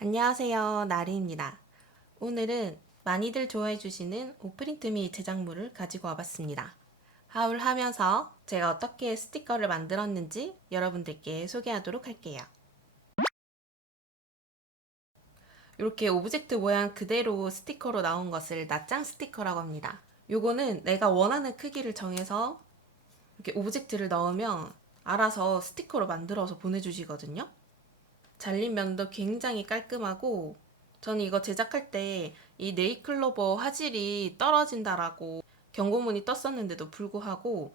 안녕하세요. 나리입니다. 오늘은 많이들 좋아해 주시는 오프린트미 제작물을 가지고 와봤습니다. 하울 하면서 제가 어떻게 스티커를 만들었는지 여러분들께 소개하도록 할게요. 이렇게 오브젝트 모양 그대로 스티커로 나온 것을 낱장 스티커라고 합니다. 요거는 내가 원하는 크기를 정해서 이렇게 오브젝트를 넣으면 알아서 스티커로 만들어서 보내주시거든요. 잘린 면도 굉장히 깔끔하고 저는 이거 제작할 때 이 네이클로버 화질이 떨어진다라고 경고문이 떴었는데도 불구하고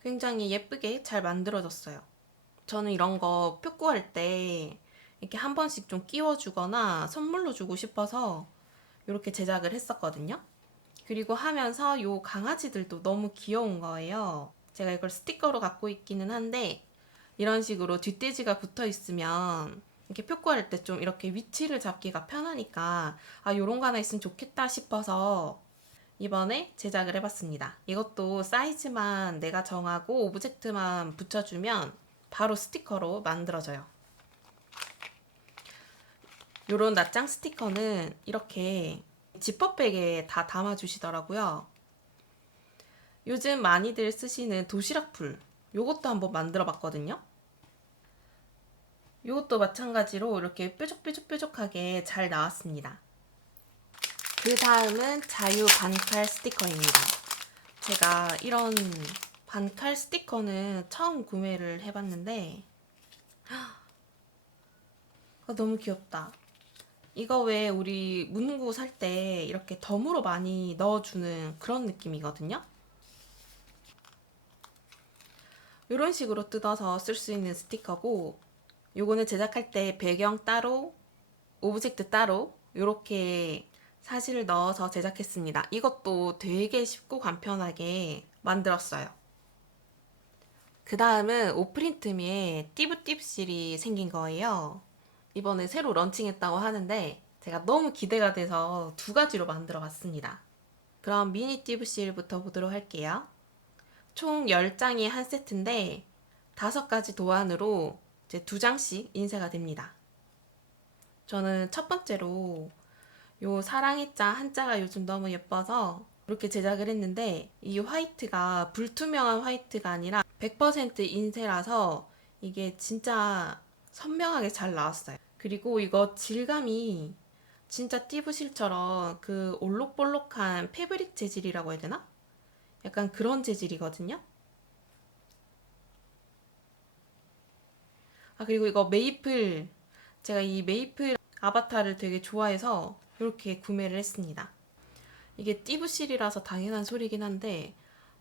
굉장히 예쁘게 잘 만들어졌어요. 저는 이런 거 표구할 때 이렇게 한 번씩 좀 끼워주거나 선물로 주고 싶어서 이렇게 제작을 했었거든요. 그리고 하면서 요 강아지들도 너무 귀여운 거예요. 제가 이걸 스티커로 갖고 있기는 한데 이런 식으로 뒷돼지가 붙어 있으면 이렇게 표 구할 때 좀 이렇게 위치를 잡기가 편하니까 아 요런 거 하나 있으면 좋겠다 싶어서 이번에 제작을 해봤습니다. 이것도 사이즈만 내가 정하고 오브젝트만 붙여주면 바로 스티커로 만들어져요. 요런 낱장 스티커는 이렇게 지퍼백에 다 담아주시더라고요. 요즘 많이들 쓰시는 도시락풀 요것도 한번 만들어 봤거든요. 요것도 마찬가지로 이렇게 뾰족뾰족뾰족하게 잘 나왔습니다. 그 다음은 자유 반칼 스티커입니다. 제가 이런 반칼 스티커는 처음 구매를 해봤는데 아, 너무 귀엽다. 이거 왜 우리 문구 살 때 이렇게 덤으로 많이 넣어주는 그런 느낌이거든요. 이런 식으로 뜯어서 쓸 수 있는 스티커고 요거는 제작할 때 배경 따로 오브젝트 따로 이렇게 사실을 넣어서 제작했습니다. 이것도 되게 쉽고 간편하게 만들었어요. 그 다음은 오프린트미에 띠부띠부실이 생긴 거예요. 이번에 새로 런칭했다고 하는데 제가 너무 기대가 돼서 두 가지로 만들어 봤습니다. 그럼 미니 띠부실부터 보도록 할게요. 총 10장이 한 세트인데 5가지 도안으로 이제 두 장씩 인쇄가 됩니다. 저는 첫 번째로 요 사랑의 자 한자가 요즘 너무 예뻐서 이렇게 제작을 했는데 이 화이트가 불투명한 화이트가 아니라 100% 인쇄라서 이게 진짜 선명하게 잘 나왔어요. 그리고 이거 질감이 진짜 띠부실처럼 그 올록볼록한 패브릭 재질이라고 해야 되나? 약간 그런 재질이거든요. 아 그리고 이거 메이플 제가 이 메이플 아바타를 되게 좋아해서 이렇게 구매를 했습니다. 이게 띠부실이라서 당연한 소리긴 한데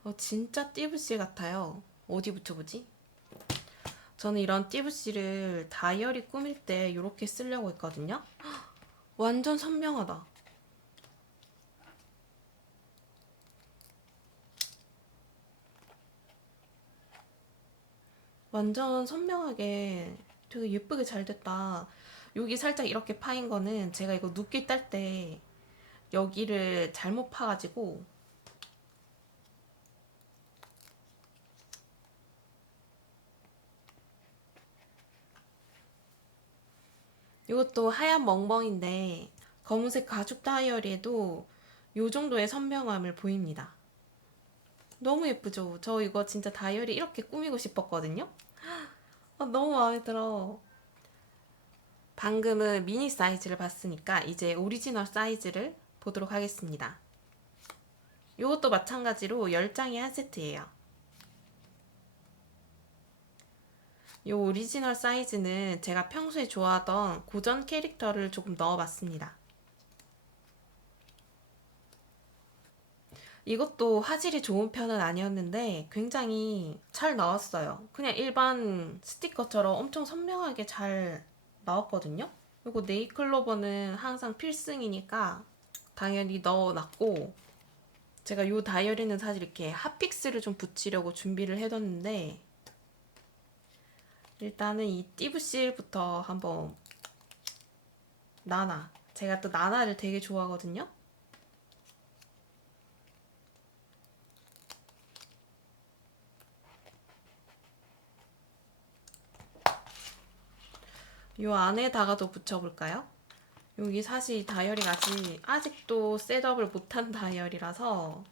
어, 진짜 띠부실 같아요. 어디 붙여보지? 저는 이런 띠부실을 다이어리 꾸밀 때 이렇게 쓰려고 했거든요. 헉, 완전 선명하다. 완전 선명하게 되게 예쁘게 잘 됐다. 여기 살짝 이렇게 파인 거는 제가 이거 눕기 딸 때 여기를 잘못 파가지고 이것도 하얀 멍멍인데 검은색 가죽 다이어리에도 이 정도의 선명함을 보입니다. 너무 예쁘죠? 저 이거 진짜 다이어리 이렇게 꾸미고 싶었거든요? 아, 너무 마음에 들어. 방금은 미니 사이즈를 봤으니까 이제 오리지널 사이즈를 보도록 하겠습니다. 이것도 마찬가지로 10장이 한 세트예요. 이 오리지널 사이즈는 제가 평소에 좋아하던 고전 캐릭터를 조금 넣어봤습니다. 이것도 화질이 좋은 편은 아니었는데 굉장히 잘 나왔어요. 그냥 일반 스티커처럼 엄청 선명하게 잘 나왔거든요. 그리고 네이클로버는 항상 필승이니까 당연히 넣어놨고 제가 이 다이어리는 사실 이렇게 핫픽스를 좀 붙이려고 준비를 해뒀는데 일단은 이 띠부실부터 한번 나나 제가 또 나나를 되게 좋아하거든요. 요 안에다가도 붙여볼까요? 여기 사실 다이어리가 아직, 아직도 셋업을 못한 다이어리라서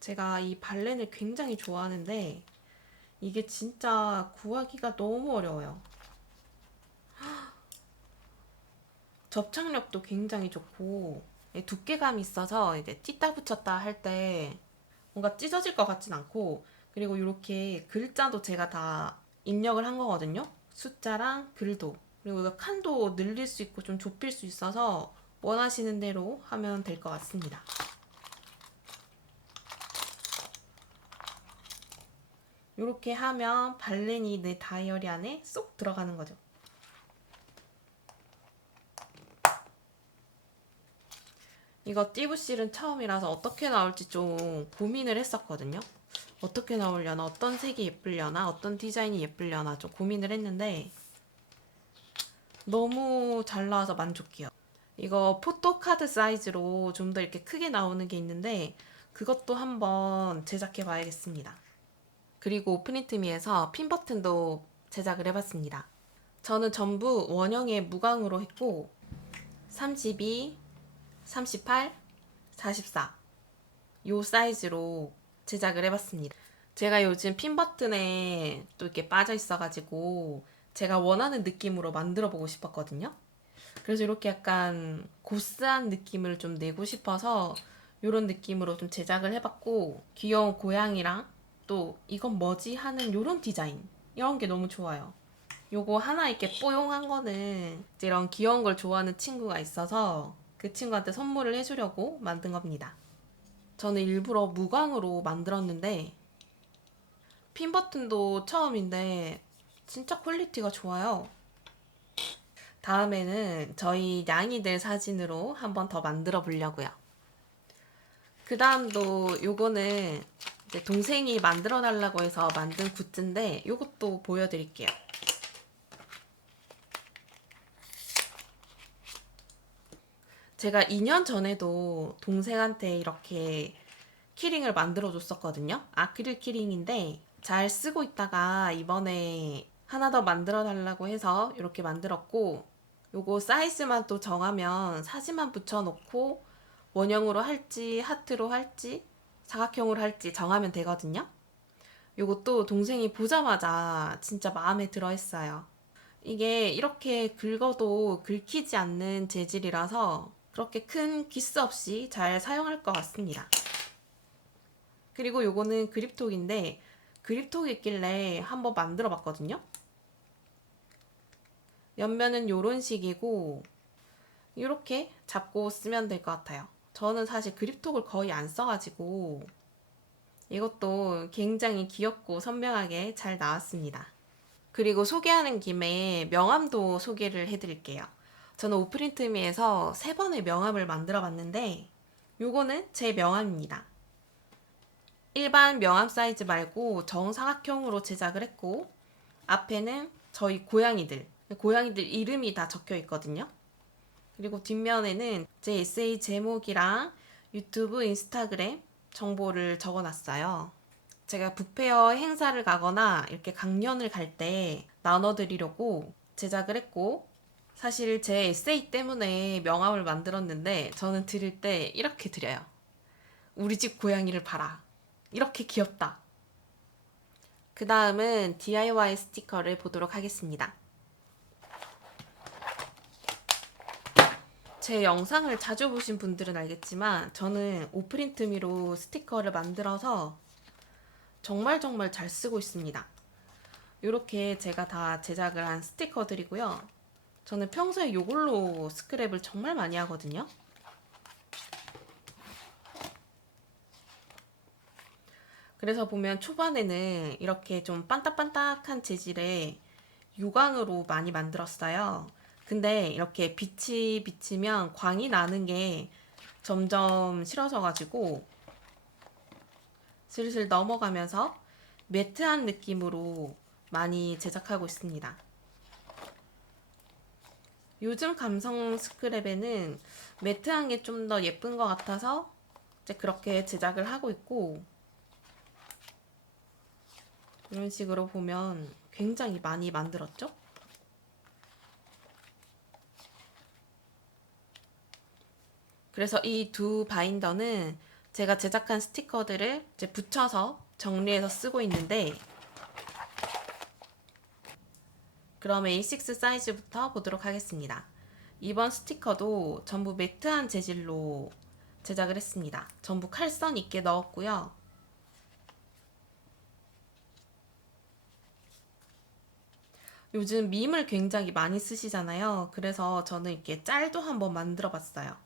제가 이 발렌을 굉장히 좋아하는데 이게 진짜 구하기가 너무 어려워요. 접착력도 굉장히 좋고 예, 두께감이 있어서 이제 찢다 붙였다 할 때 뭔가 찢어질 것 같진 않고 그리고 이렇게 글자도 제가 다 입력을 한 거거든요. 숫자랑 글도 그리고 이거 칸도 늘릴 수 있고 좀 좁힐 수 있어서 원하시는 대로 하면 될 것 같습니다. 이렇게 하면 발렌이 내 다이어리 안에 쏙 들어가는 거죠. 이거 띠부실은 처음이라서 어떻게 나올지 좀 고민을 했었거든요. 어떻게 나오려나, 어떤 색이 예쁠려나, 어떤 디자인이 예쁠려나 좀 고민을 했는데 너무 잘 나와서 만족해요. 이거 포토카드 사이즈로 좀 더 이렇게 크게 나오는 게 있는데 그것도 한번 제작해 봐야겠습니다. 그리고 프린트미에서 핀 버튼도 제작을 해봤습니다. 저는 전부 원형의 무광으로 했고 32, 38, 44 요 사이즈로 제작을 해봤습니다. 제가 요즘 핀 버튼에 또 이렇게 빠져 있어가지고 제가 원하는 느낌으로 만들어 보고 싶었거든요. 그래서 이렇게 약간 고스한 느낌을 좀 내고 싶어서 이런 느낌으로 좀 제작을 해봤고 귀여운 고양이랑 또 이건 뭐지 하는 이런 디자인 이런 게 너무 좋아요. 요거 하나 이렇게 뽀용한 거는 이런 귀여운 걸 좋아하는 친구가 있어서 그 친구한테 선물을 해주려고 만든 겁니다. 저는 일부러 무광으로 만들었는데 핀 버튼도 처음인데 진짜 퀄리티가 좋아요. 다음에는 저희 냥이들 사진으로 한번 더 만들어 보려고요. 그 다음도 요거는 동생이 만들어 달라고 해서 만든 굿즈인데 요것도 보여드릴게요. 제가 2년 전에도 동생한테 이렇게 키링을 만들어 줬었거든요. 아크릴 키링인데 잘 쓰고 있다가 이번에 하나 더 만들어 달라고 해서 이렇게 만들었고 요거 사이즈만 또 정하면 사진만 붙여놓고 원형으로 할지 하트로 할지 사각형으로 할지 정하면 되거든요. 요것도 동생이 보자마자 진짜 마음에 들어 했어요. 이게 이렇게 긁어도 긁히지 않는 재질이라서 그렇게 큰 기스 없이 잘 사용할 것 같습니다. 그리고 요거는 그립톡인데 그립톡이 있길래 한번 만들어 봤거든요. 옆면은 요런 식이고 이렇게 잡고 쓰면 될 것 같아요. 저는 사실 그립톡을 거의 안 써가지고 이것도 굉장히 귀엽고 선명하게 잘 나왔습니다. 그리고 소개하는 김에 명함도 소개를 해드릴게요. 저는 오프린트미에서 세 번의 명함을 만들어 봤는데 요거는 제 명함입니다. 일반 명함 사이즈 말고 정사각형으로 제작을 했고 앞에는 저희 고양이들 고양이들 이름이 다 적혀 있거든요. 그리고 뒷면에는 제 에세이 제목이랑 유튜브, 인스타그램 정보를 적어 놨어요. 제가 북페어 행사를 가거나 이렇게 강연을 갈 때 나눠드리려고 제작을 했고 사실 제 에세이 때문에 명함을 만들었는데 저는 드릴 때 이렇게 드려요. 우리 집 고양이를 봐라. 이렇게 귀엽다. 그 다음은 DIY 스티커를 보도록 하겠습니다. 제 영상을 자주 보신 분들은 알겠지만 저는 오프린트미로 스티커를 만들어서 정말 정말 잘 쓰고 있습니다. 이렇게 제가 다 제작을 한 스티커들이고요. 저는 평소에 이걸로 스크랩을 정말 많이 하거든요. 그래서 보면 초반에는 이렇게 좀 반딱반딱한 재질의 유광으로 많이 만들었어요. 근데 이렇게 빛이 비치면 광이 나는 게 점점 싫어져가지고 슬슬 넘어가면서 매트한 느낌으로 많이 제작하고 있습니다. 요즘 감성 스크랩에는 매트한 게 좀 더 예쁜 것 같아서 이제 그렇게 제작을 하고 있고 이런 식으로 보면 굉장히 많이 만들었죠? 그래서 이 두 바인더는 제가 제작한 스티커들을 이제 붙여서 정리해서 쓰고 있는데 그럼 A6 사이즈부터 보도록 하겠습니다. 이번 스티커도 전부 매트한 재질로 제작을 했습니다. 전부 칼선 있게 넣었고요. 요즘 밈을 굉장히 많이 쓰시잖아요. 그래서 저는 이렇게 짤도 한번 만들어 봤어요.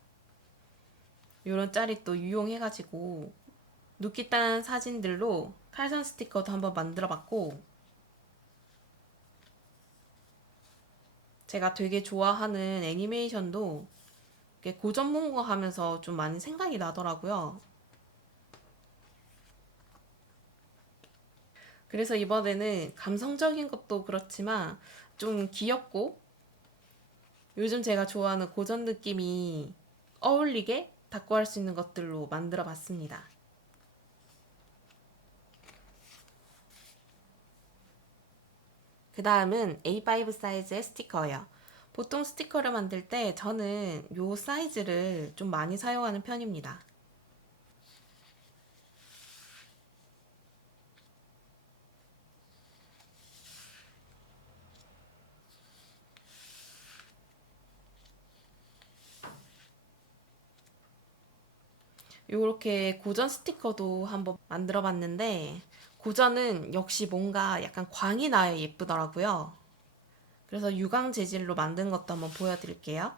요런 짤이 또 유용해가지고 눕기딴 사진들로 칼선 스티커도 한번 만들어 봤고 제가 되게 좋아하는 애니메이션도 고전문고 하면서 좀 많이 생각이 나더라고요. 그래서 이번에는 감성적인 것도 그렇지만 좀 귀엽고 요즘 제가 좋아하는 고전 느낌이 어울리게 닦고 할 수 있는 것들로 만들어 봤습니다. 그 다음은 A5 사이즈의 스티커예요. 보통 스티커를 만들 때 저는 요 사이즈를 좀 많이 사용하는 편입니다. 요렇게 고전 스티커도 한번 만들어 봤는데 고전은 역시 뭔가 약간 광이 나야 예쁘더라고요. 그래서 유광 재질로 만든 것도 한번 보여드릴게요.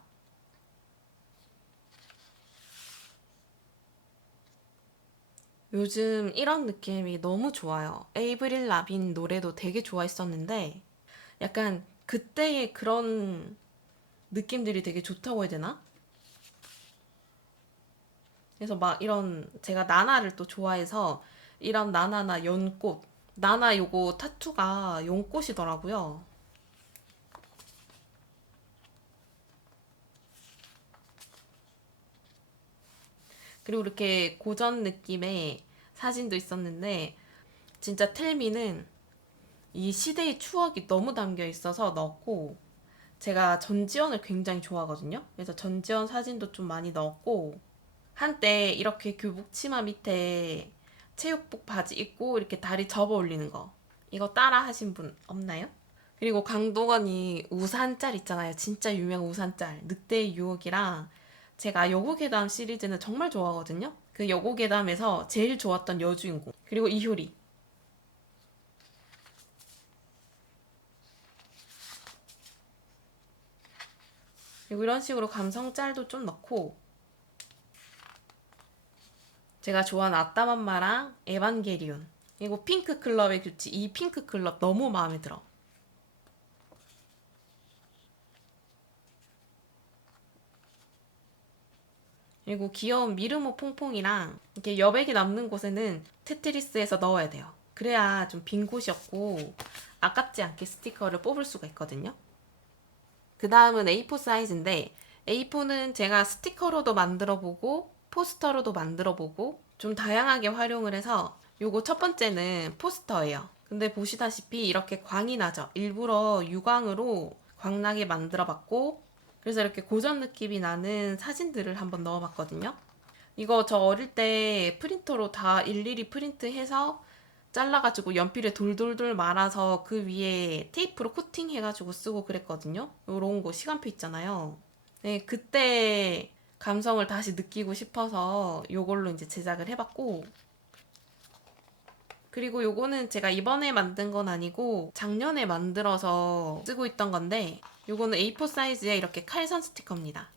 요즘 이런 느낌이 너무 좋아요. 에이브릴 라빈 노래도 되게 좋아했었는데 약간 그때의 그런 느낌들이 되게 좋다고 해야 되나? 그래서 막 이런 제가 나나를 또 좋아해서 이런 나나나 연꽃 나나 요거 타투가 연꽃이더라고요. 그리고 이렇게 고전 느낌의 사진도 있었는데 진짜 텔미는 이 시대의 추억이 너무 담겨 있어서 넣었고 제가 전지현을 굉장히 좋아하거든요. 그래서 전지현 사진도 좀 많이 넣었고 한때 이렇게 교복 치마 밑에 체육복 바지 입고 이렇게 다리 접어 올리는 거 이거 따라 하신 분 없나요? 그리고 강동원이 우산짤 있잖아요. 진짜 유명한 우산짤 늑대의 유혹이랑 제가 여고괴담 시리즈는 정말 좋아하거든요. 그 여고괴담에서 제일 좋았던 여주인공 그리고 이효리 그리고 이런 식으로 감성 짤도 좀 넣고 제가 좋아하는 아따맘마랑 에반게리온 그리고 핑크 클럽의 규칙 이 핑크 클럽 너무 마음에 들어 그리고 귀여운 미르모 퐁퐁이랑 이렇게 여백이 남는 곳에는 테트리스에서 넣어야 돼요. 그래야 좀 빈 곳이 없고 아깝지 않게 스티커를 뽑을 수가 있거든요. 그 다음은 A4 사이즈인데 A4는 제가 스티커로도 만들어 보고 포스터로도 만들어 보고 좀 다양하게 활용을 해서 요거 첫 번째는 포스터예요. 근데 보시다시피 이렇게 광이 나죠. 일부러 유광으로 광나게 만들어 봤고 그래서 이렇게 고전 느낌이 나는 사진들을 한번 넣어봤거든요. 이거 저 어릴 때 프린터로 다 일일이 프린트해서 잘라가지고 연필에 돌돌돌 말아서 그 위에 테이프로 코팅해가지고 쓰고 그랬거든요. 요런 거 시간표 있잖아요. 네, 그때 감성을 다시 느끼고 싶어서 요걸로 이제 제작을 해봤고 그리고 요거는 제가 이번에 만든 건 아니고 작년에 만들어서 쓰고 있던 건데 요거는 A4 사이즈의 이렇게 칼선 스티커입니다.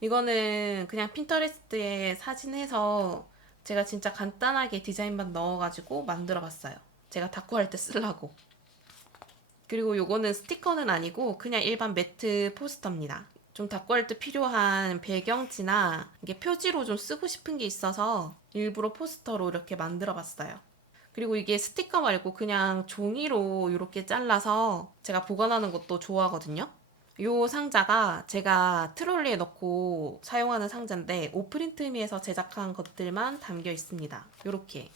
이거는 그냥 핀터레스트에 사진해서 제가 진짜 간단하게 디자인만 넣어가지고 만들어봤어요. 제가 다쿠할 때 쓰려고. 그리고 요거는 스티커는 아니고 그냥 일반 매트 포스터입니다. 좀 다쿠할 때 필요한 배경지나 이게 표지로 좀 쓰고 싶은 게 있어서 일부러 포스터로 이렇게 만들어 봤어요. 그리고 이게 스티커 말고 그냥 종이로 이렇게 잘라서 제가 보관하는 것도 좋아하거든요. 이 상자가 제가 트롤리에 넣고 사용하는 상자인데 오프린트미에서 제작한 것들만 담겨 있습니다. 이렇게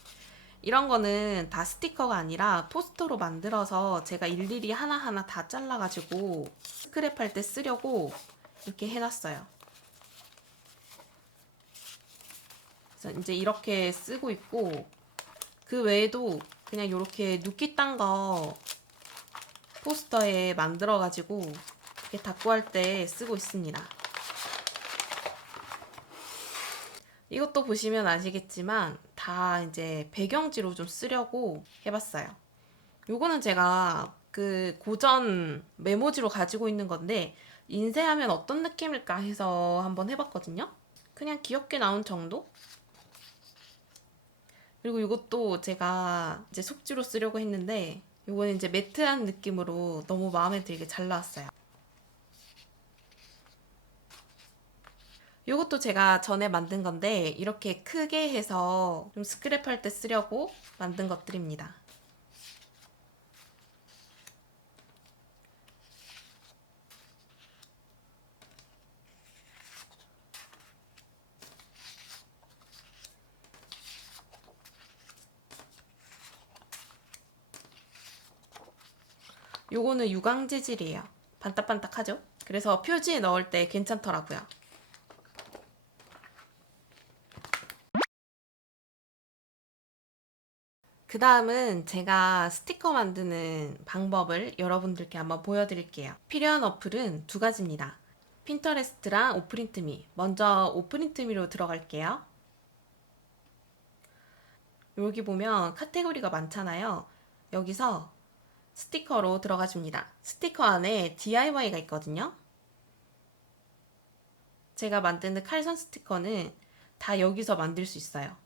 이런 거는 다 스티커가 아니라 포스터로 만들어서 제가 일일이 하나하나 다 잘라가지고 스크랩할 때 쓰려고 이렇게 해놨어요. 그래서 이제 이렇게 쓰고 있고 그 외에도 그냥 이렇게 눕기 딴 거 포스터에 만들어가지고 이렇게 닦고 할 때 쓰고 있습니다. 이것도 보시면 아시겠지만 다 이제 배경지로 좀 쓰려고 해봤어요. 요거는 제가 그 고전 메모지로 가지고 있는 건데 인쇄하면 어떤 느낌일까 해서 한번 해봤거든요. 그냥 귀엽게 나온 정도? 그리고 이것도 제가 이제 속지로 쓰려고 했는데 요거는 이제 매트한 느낌으로 너무 마음에 들게 잘 나왔어요. 요것도 제가 전에 만든 건데 이렇게 크게 해서 좀 스크랩할 때 쓰려고 만든 것들입니다. 요거는 유광 재질이에요. 반딱반딱하죠? 그래서 표지에 넣을 때 괜찮더라고요. 그 다음은 제가 스티커 만드는 방법을 여러분들께 한번 보여드릴게요. 필요한 어플은 두 가지입니다. 핀터레스트랑 오프린트미. 먼저 오프린트미로 들어갈게요. 여기 보면 카테고리가 많잖아요. 여기서 스티커로 들어가 줍니다. 스티커 안에 DIY가 있거든요. 제가 만드는 칼선 스티커는 다 여기서 만들 수 있어요.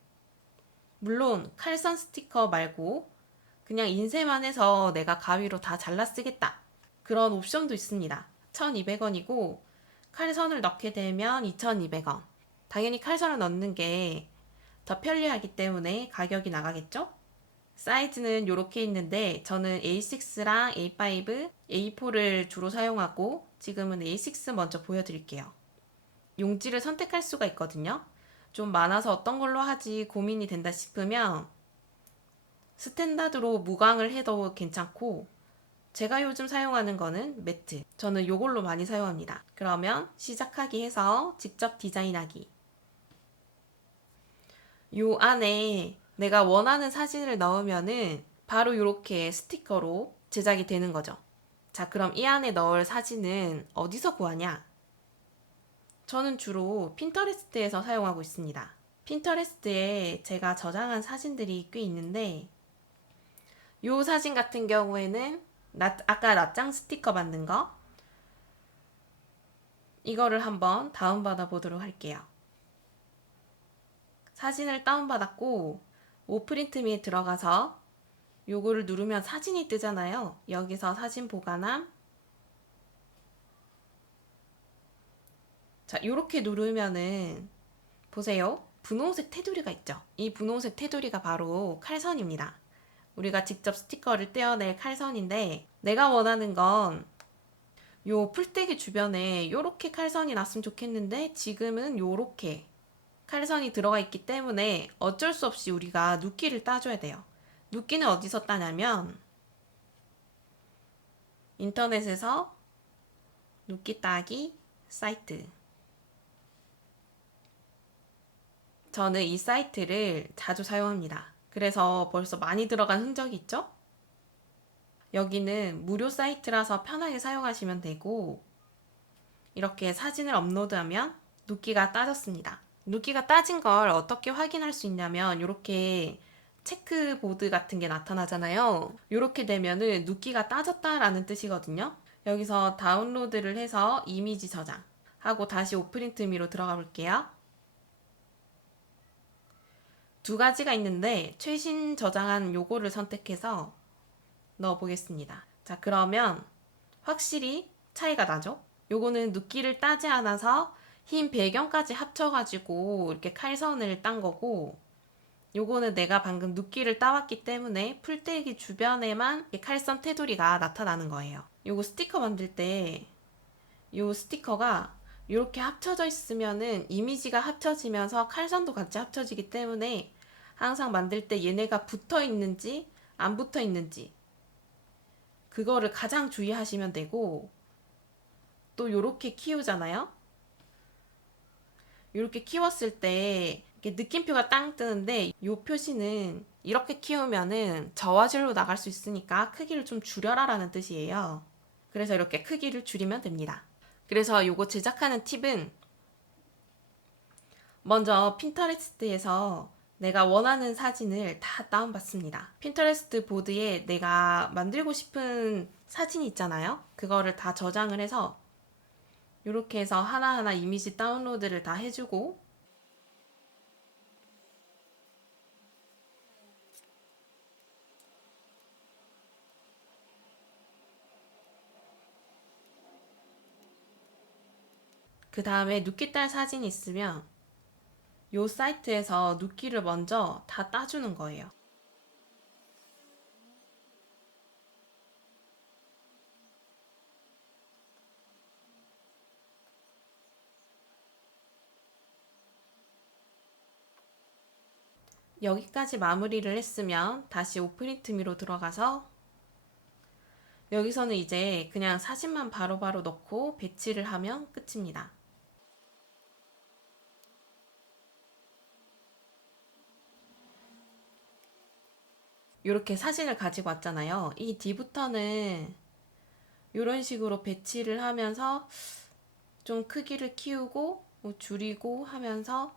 물론 칼선 스티커 말고 그냥 인쇄만 해서 내가 가위로 다 잘라 쓰겠다. 그런 옵션도 있습니다. 1200원이고 칼선을 넣게 되면 2200원. 당연히 칼선을 넣는 게 더 편리하기 때문에 가격이 나가겠죠? 사이즈는 이렇게 있는데 저는 A6랑 A5, A4를 주로 사용하고 지금은 A6 먼저 보여드릴게요. 용지를 선택할 수가 있거든요. 좀 많아서 어떤 걸로 하지 고민이 된다 싶으면 스탠다드로 무광을 해도 괜찮고 제가 요즘 사용하는 거는 매트. 저는 요걸로 많이 사용합니다. 그러면 시작하기 해서 직접 디자인하기. 요 안에 내가 원하는 사진을 넣으면은 바로 이렇게 스티커로 제작이 되는 거죠. 자, 그럼 이 안에 넣을 사진은 어디서 구하냐? 저는 주로 핀터레스트에서 사용하고 있습니다. 핀터레스트에 제가 저장한 사진들이 꽤 있는데 이 사진 같은 경우에는 나, 아까 낱장 스티커 만든 거 이거를 한번 다운받아 보도록 할게요. 사진을 다운받았고 오프린트미에 들어가서 요거를 누르면 사진이 뜨잖아요. 여기서 사진 보관함 자, 이렇게 누르면은 보세요. 분홍색 테두리가 있죠. 이 분홍색 테두리가 바로 칼선입니다. 우리가 직접 스티커를 떼어낼 칼선인데 내가 원하는 건 요 풀떼기 주변에 요렇게 칼선이 났으면 좋겠는데 지금은 요렇게 칼선이 들어가 있기 때문에 어쩔 수 없이 우리가 눕기를 따줘야 돼요. 눕기는 어디서 따냐면 인터넷에서 눕기 따기 사이트 저는 이 사이트를 자주 사용합니다. 그래서 벌써 많이 들어간 흔적이 있죠? 여기는 무료 사이트라서 편하게 사용하시면 되고 이렇게 사진을 업로드하면 눕기가 따졌습니다. 눕기가 따진 걸 어떻게 확인할 수 있냐면 이렇게 체크보드 같은 게 나타나잖아요. 이렇게 되면은 눕기가 따졌다라는 뜻이거든요. 여기서 다운로드를 해서 이미지 저장 하고 다시 오프린트미로 들어가 볼게요. 두 가지가 있는데 최신 저장한 요거를 선택해서 넣어 보겠습니다. 자, 그러면 확실히 차이가 나죠? 요거는 눕기를 따지 않아서 흰 배경까지 합쳐가지고 이렇게 칼선을 딴 거고 요거는 내가 방금 눕기를 따왔기 때문에 풀떼기 주변에만 칼선 테두리가 나타나는 거예요. 요거 스티커 만들 때 요 스티커가 이렇게 합쳐져 있으면은 이미지가 합쳐지면서 칼선도 같이 합쳐지기 때문에 항상 만들 때 얘네가 붙어 있는지 안 붙어 있는지 그거를 가장 주의하시면 되고 또 요렇게 키우잖아요. 요렇게 키웠을 때 이렇게 느낌표가 땅 뜨는데 요 표시는 이렇게 키우면은 저화질로 나갈 수 있으니까 크기를 좀 줄여라 라는 뜻이에요. 그래서 이렇게 크기를 줄이면 됩니다. 그래서 요거 제작하는 팁은 먼저 핀터레스트에서 내가 원하는 사진을 다 다운받습니다. 핀터레스트 보드에 내가 만들고 싶은 사진이 있잖아요. 그거를 다 저장을 해서 이렇게 해서 하나하나 이미지 다운로드를 다 해주고 그 다음에 눕기딸 사진이 있으면 요 사이트에서 눕기를 먼저 다 따주는 거예요. 여기까지 마무리를 했으면 다시 오프니트미로 들어가서 여기서는 이제 그냥 사진만 바로 바로 넣고 배치를 하면 끝입니다. 이렇게 사진을 가지고 왔잖아요. 이 뒤부터는 이런 식으로 배치를 하면서 좀 크기를 키우고 뭐 줄이고 하면서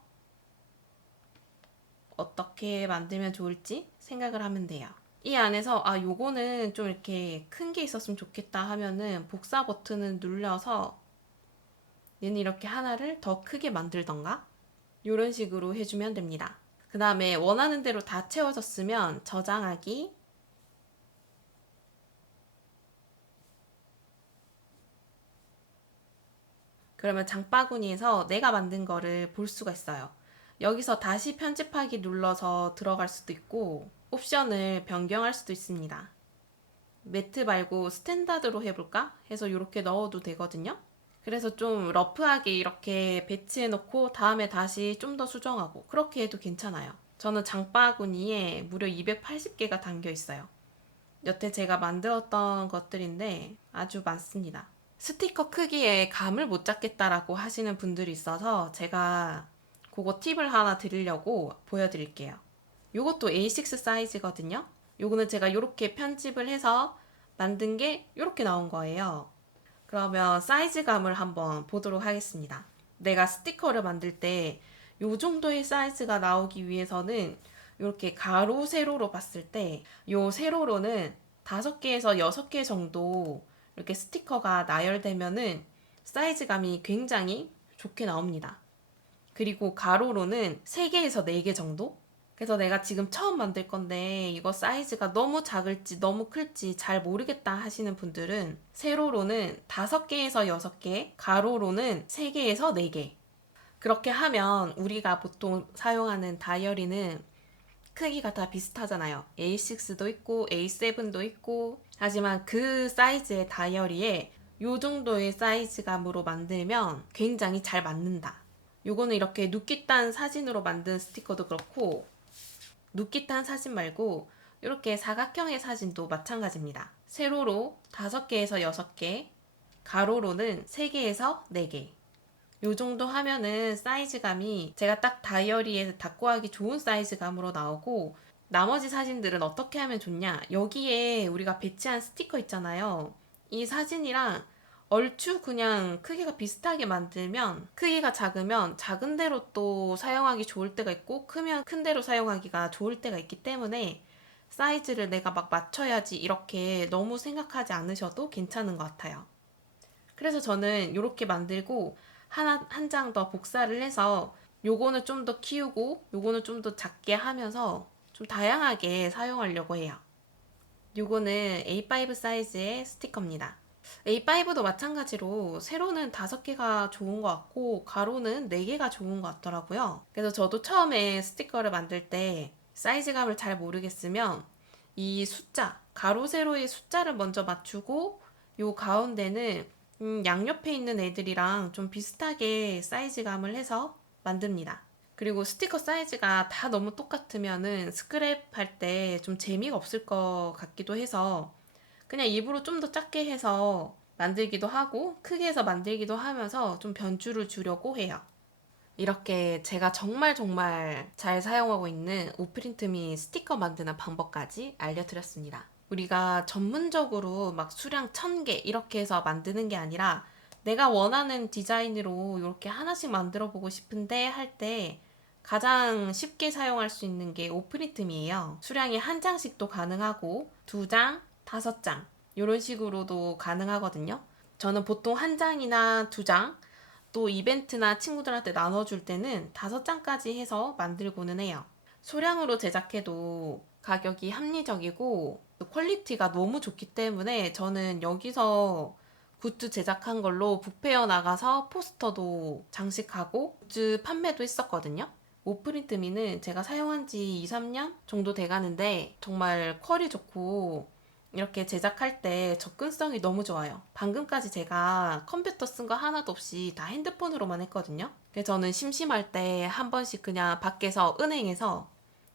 어떻게 만들면 좋을지 생각을 하면 돼요. 이 안에서 아 요거는 좀 이렇게 큰 게 있었으면 좋겠다 하면은 복사 버튼을 눌러서 얘는 이렇게 하나를 더 크게 만들던가 이런 식으로 해주면 됩니다. 그 다음에 원하는 대로 다 채워졌으면 저장하기 그러면 장바구니에서 내가 만든 거를 볼 수가 있어요. 여기서 다시 편집하기 눌러서 들어갈 수도 있고 옵션을 변경할 수도 있습니다. 매트 말고 스탠다드로 해볼까? 해서 이렇게 넣어도 되거든요. 그래서 좀 러프하게 이렇게 배치해 놓고 다음에 다시 좀 더 수정하고 그렇게 해도 괜찮아요. 저는 장바구니에 무려 280개가 담겨 있어요. 여태 제가 만들었던 것들인데 아주 많습니다. 스티커 크기에 감을 못 잡겠다라고 하시는 분들이 있어서 제가 그거 팁을 하나 드리려고 보여드릴게요. 요것도 A6 사이즈거든요. 요거는 제가 이렇게 편집을 해서 만든 게 이렇게 나온 거예요. 그러면 사이즈감을 한번 보도록 하겠습니다. 내가 스티커를 만들 때이 정도의 사이즈가 나오기 위해서는 이렇게 가로 세로로 봤을 때이 세로로는 5개에서 6개 정도 이렇게 스티커가 나열되면은 사이즈감이 굉장히 좋게 나옵니다. 그리고 가로로는 3개에서 4개 정도? 그래서 내가 지금 처음 만들 건데 이거 사이즈가 너무 작을지 너무 클지 잘 모르겠다 하시는 분들은 세로로는 5개에서 6개, 가로로는 3개에서 4개. 그렇게 하면 우리가 보통 사용하는 다이어리는 크기가 다 비슷하잖아요. A6도 있고 A7도 있고 하지만 그 사이즈의 다이어리에 요 정도의 사이즈감으로 만들면 굉장히 잘 맞는다. 요거는 이렇게 눕기딴 사진으로 만든 스티커도 그렇고 눕기탄 사진 말고 이렇게 사각형의 사진도 마찬가지입니다. 세로로 5개에서 6개, 가로로는 3개에서 4개. 요 정도 하면은 사이즈감이 제가 딱 다이어리에 닦고 하기 좋은 사이즈감으로 나오고 나머지 사진들은 어떻게 하면 좋냐? 여기에 우리가 배치한 스티커 있잖아요. 이 사진이랑 얼추 그냥 크기가 비슷하게 만들면 크기가 작으면 작은 대로 또 사용하기 좋을 때가 있고 크면 큰 대로 사용하기가 좋을 때가 있기 때문에 사이즈를 내가 막 맞춰야지 이렇게 너무 생각하지 않으셔도 괜찮은 것 같아요. 그래서 저는 이렇게 만들고 하나 한 장 더 복사를 해서 요거는 좀 더 키우고 요거는 좀 더 작게 하면서 좀 다양하게 사용하려고 해요. 요거는 A5 사이즈의 스티커입니다. A5도 마찬가지로 세로는 5개가 좋은 것 같고 가로는 4개가 좋은 것 같더라고요. 그래서 저도 처음에 스티커를 만들 때 사이즈감을 잘 모르겠으면 이 숫자, 가로 세로의 숫자를 먼저 맞추고 요 가운데는 음, 양옆에 있는 애들이랑 좀 비슷하게 사이즈감을 해서 만듭니다. 그리고 스티커 사이즈가 다 너무 똑같으면은 스크랩 할 때 좀 재미가 없을 것 같기도 해서 그냥 입으로 좀 더 작게 해서 만들기도 하고 크게 해서 만들기도 하면서 좀 변주를 주려고 해요. 이렇게 제가 정말 정말 잘 사용하고 있는 우프린트 미 스티커 만드는 방법까지 알려드렸습니다. 우리가 전문적으로 막 수량 1000개 이렇게 해서 만드는 게 아니라 내가 원하는 디자인으로 이렇게 하나씩 만들어 보고 싶은데 할 때 가장 쉽게 사용할 수 있는 게 오프리트미예요. 수량이 한 장씩도 가능하고 두 장, 다섯 장 이런 식으로도 가능하거든요. 저는 보통 한 장이나 두 장, 또 이벤트나 친구들한테 나눠줄 때는 다섯 장까지 해서 만들고는 해요. 소량으로 제작해도 가격이 합리적이고 퀄리티가 너무 좋기 때문에 저는 여기서 굿즈 제작한 걸로 북페어 나가서 포스터도 장식하고 굿즈 판매도 했었거든요. 오프린트미는 제가 사용한 지 2, 3년 정도 돼가는데 정말 퀄이 좋고 이렇게 제작할 때 접근성이 너무 좋아요. 방금까지 제가 컴퓨터 쓴 거 하나도 없이 다 핸드폰으로만 했거든요. 그래서 저는 심심할 때 한 번씩 그냥 밖에서 은행에서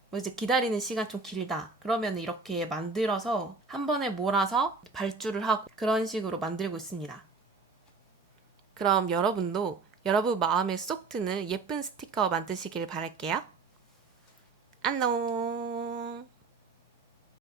뭐 이제 기다리는 시간 좀 길다. 그러면 이렇게 만들어서 한 번에 몰아서 발주를 하고 그런 식으로 만들고 있습니다. 그럼 여러분도 여러분 마음에 쏙 드는 예쁜 스티커 만드시길 바랄게요. 안녕!